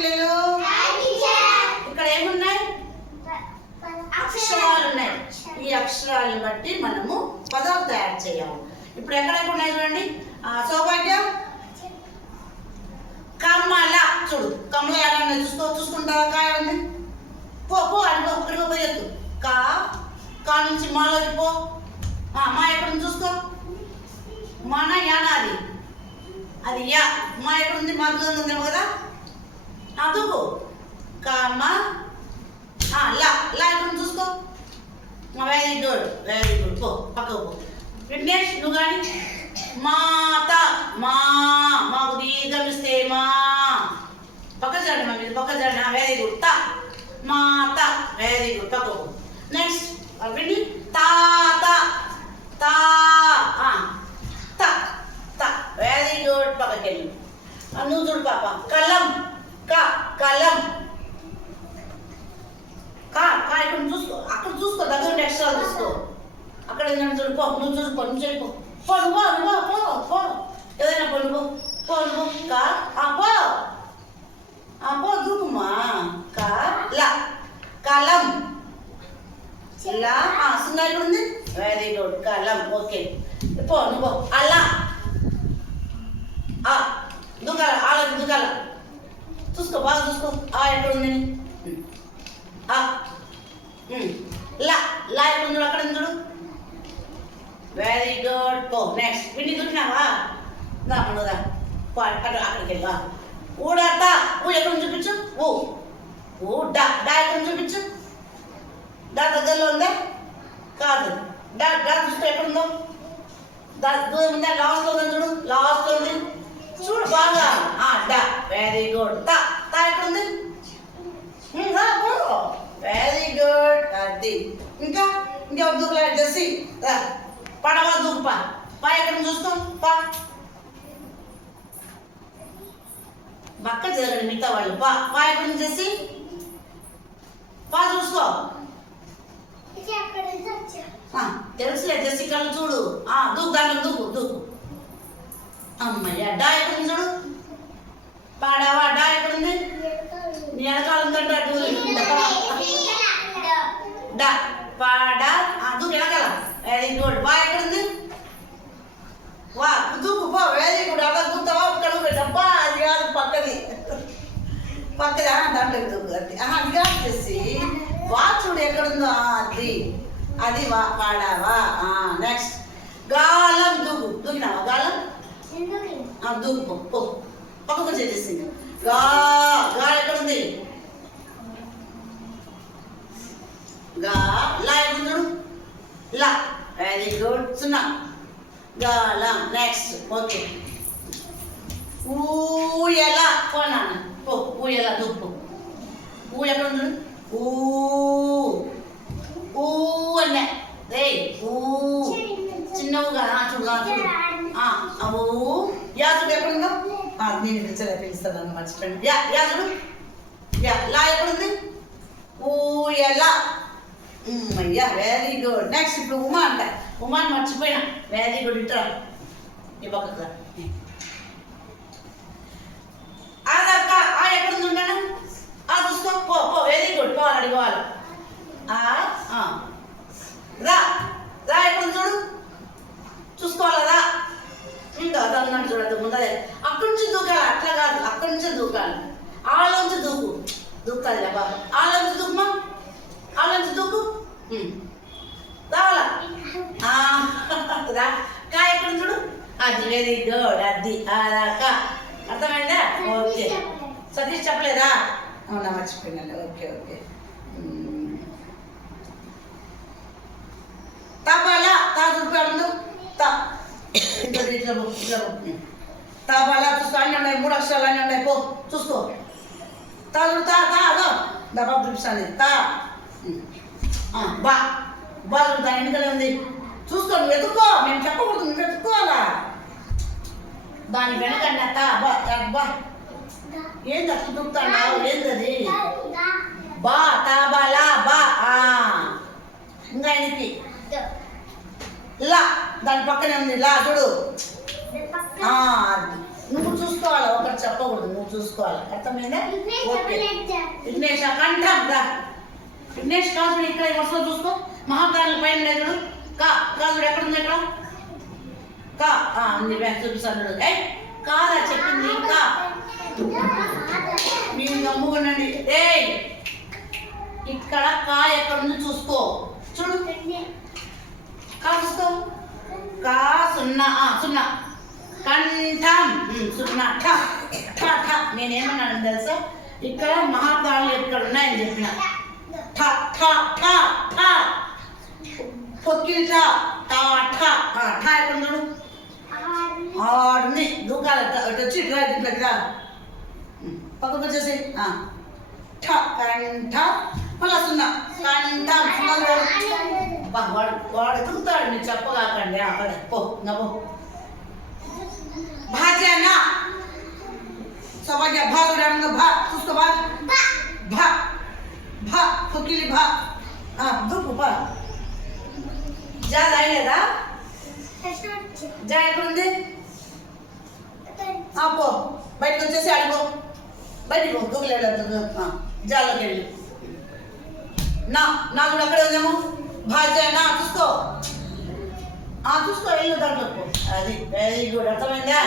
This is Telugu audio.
పిల్లలు. ఇక్కడ ఏమున్నాయి? అక్షరాలు ఉన్నాయి. ఈ అక్షరాలను బట్టి మనము పదాలు తయారు చేయాలి. ఇప్పుడు ఎక్కడెక్కడ ఉన్నాయి చూడండి. సౌభాగ్యం కమల. చూడు కమల ఎలా చూసుకుంటారా? కా ఉంది. పో పో అడిగో అడిగో పోయొద్దు. కా నుంచి మాలోకి పో. మా ఎక్కడ చూసుకో. మన యానాది అది యా. మా ఎక్కడ ఉంది? మా దూరం ఉందేమో కదా. అదుగు కామ లా. లా ఎక్కడ చూసుకో. Very good very good. పో పక్కకు పో. విఘ్నేష్ నువ్వు కానీ. మాత మాకు దీర్ఘం ఇస్తే మా. పక్క చండి మా మీద పక్క చండి. Very good. తా మాత వెరీ గుడ్. పక్కకు. నెక్స్ట్ విని. తాత తా వెరీ గుడ్. పక్కకెళ్ళి నువ్వు చూడు పాప. కలం కలం. కా ఇక్కడ చూసుకో. అక్కడ చూసుకో. దగ్గర ఎక్స్ట్రా చూసుకో. అక్కడ ఏంటంటే చూడు. పో నువ్వు చూసుకో. నువ్వు చెప్పు. పో నువ్వు పో పో. ఏదైనా పో నువ్వు పో నువ్వు. పో దూకుమా. లా కలం. ఇలా సున్నా ఇక్కడ ఉంది. Very good. కలం. ఓకే పో నువ్వు. అలా దుకాల. ఆలోకి దుకాల. చూసుకో బాగా చూసుకో. ఎక్కడ ఉంది? లా లా ఎక్కడ ఉంది? అక్కడ ఉంది చూడు. Very good. పో నెక్స్ట్. పిండి దొరికినావా? మనదా అక్కడికి వెళ్ళా. ఊడట. ఊ ఎక్కడ చూపించు. ఊ డా ఎక్కడ చూపించు. డా దగ్గరలో ఉందా? కాదు. డా చూసుకో ఎక్కడ ఉందో. దూరం ఉందా? లాస్ట్లో ఉందా చూడు. లాస్ట్లో ఉంది చూడు బాగా. డా వెరీ గుడ్. తా ఎక్కడ ఉంది? Very good. అది ఇంకా దూకులా చేసి పడవ దూకుపా. ఎక్కడ చూసుకో. పక్క జరగండి మిగతా వాళ్ళు. ఎక్కడ చేసి చూసుకో. తెలుసులే జెస్సి కళ్ళు చూడు. దూకు దాంట్లో దూకు. అమ్మయ్య. డా ఎక్కడ ఉంది చూడు. పాడావా? డా ఎక్కడ ఉంది? నీ వెనకాల ఉందంటే అటు డా పాడా. దూకు వెనకాల. Very good. వా ఎక్కడ ఉంది? వా దూకు పో. Very good. అలా దూకుతావా? ఇక్కడ డబ్బా అది కాదు పక్కది. దాంట్లో దూకు. అది అది కాదు చేసి వా చూడు ఎక్కడుందో. అది వా పాడావా. నెక్స్ట్ గాలం. దూకినావా? గాలం దూకు పో. పక్కకు చేసేసింది. గా ఎక్కడ ఉంది? లా ఎక్కడ చూడు. లా వెరీ గుడ్. సున్నా. గాలం. Next okay. ఊయల. పో నాన్న పో. ఊయల దూకు. ఊ ఎక్కడ ఉంది? ఊ అన్నా. చిన్నవుగా చూడు. యాదుడు ఎక్కడ ఉందో? నేను పిలుస్తాను మర్చిపోయాను. యాదుడు. లా ఎక్కడ ఉంది? ఊయలా. అయ్యా వెరీ గుడ్. నెక్స్ట్ ఇప్పుడు ఉమా అంట. ఉమాని మర్చిపోయినా. Very good. ఇట్రా ఈ పక్కకు. అదక్క ఎక్కడ ఉంది? ఉన్నాను. చూసుకో. పో వెరీ గుడ్. పోవాలి అడిగోవాలి. రా ఎక్కడ ఉంది చూడు. చూసుకోవాలదా? ఇంకా అదన్నాడు చూడద్దు ముందరే. అక్కడి నుంచి దూకాలి. అట్లా కాదు. అక్కడి నుంచే దూకాలి. ఆలోంచి దూకుతుంది బాబా. ఆలోంచి దూకుమా. ఆలోంచి దూకు. రావాలా? కా ఎక్కడ చూడు. అది వెరీ గుడ్. అది కా. అర్థమైందా? ఓకే. సతీష్ చెప్పలేదా? అవునా మర్చిపోయినాను. ఓకే. తబలా. చూపాడు. తబలా చూసుకో. అన్నీ ఉన్నాయి. 3 అక్షరాలు అన్నీ ఉన్నాయి. పో చూసుకో. దబా చూపిస్తాను. బా చూడతా. ఎన్నికలే ఉంది చూసుకో. నువ్వు ఎదుకో. మేము చెప్పకూడదు. నువ్వు ఎత్తుకోవాలా. దాని వెనకన్నా బా ఏంది అట్లా దుక్కుతాడు? ఏంటది? బా తబలా బా. ఇంకా ఆయనకి లా. దాని పక్కనే ఉంది. లా చూడు. నువ్వు చూసుకోవాలి. ఒకటి చెప్పకూడదు. నువ్వు చూసుకోవాలి. అర్థమైందా? ఓకే. విఘ్నేష్ కంఠం రా. విఘ్నేష్ కాదు ఇక్కడ వరుసలో చూసుకో. మహాప్రాణుల పైన లేదు. కాదు ఎక్కడ ఉంది? ఇక్కడ ఉంది. చూపిస్తాను. కాదా చెప్పింది? మీరు గమ్ముకునండి. ఇక్కడ ఎక్కడ ఉంది చూసుకో. చూడు చూసుకో. సున్నా సున్నా కంఠం సున్నా నేనేమన్నాను తెలుసా? ఇక్కడ మహాప్రాణులు ఎక్కడ ఉన్నాయని చెప్పిన. పొక్కిలి ఎక్కడ చూడు. ఆడుని దూకాలి. వచ్చి ఇట్లా పక్కకు వచ్చేసి కంఠ మళ్ళా సున్నా కంఠం సున్నా. వాడు ఎదుగుతాడు. మీరు చెప్పగాకండి. అక్కడ పో నవ్వు. భాజన సమాజ భాగుడు భా చూసుకో. భా పొక్కిలి దూకు జా రాయలేదా? జా ఎక్కడుంది? పో బయటకు వచ్చేసి అడిగో. బయటికి పో. దూకలేదు. జాలోకి వెళ్ళి నా కూడా అక్కడే ఉందేమో. భాజన చూసుకో. చూసుకో. వెళ్ళు దాంట్లో. అది వెరీ గుడ్. అర్థమైందా?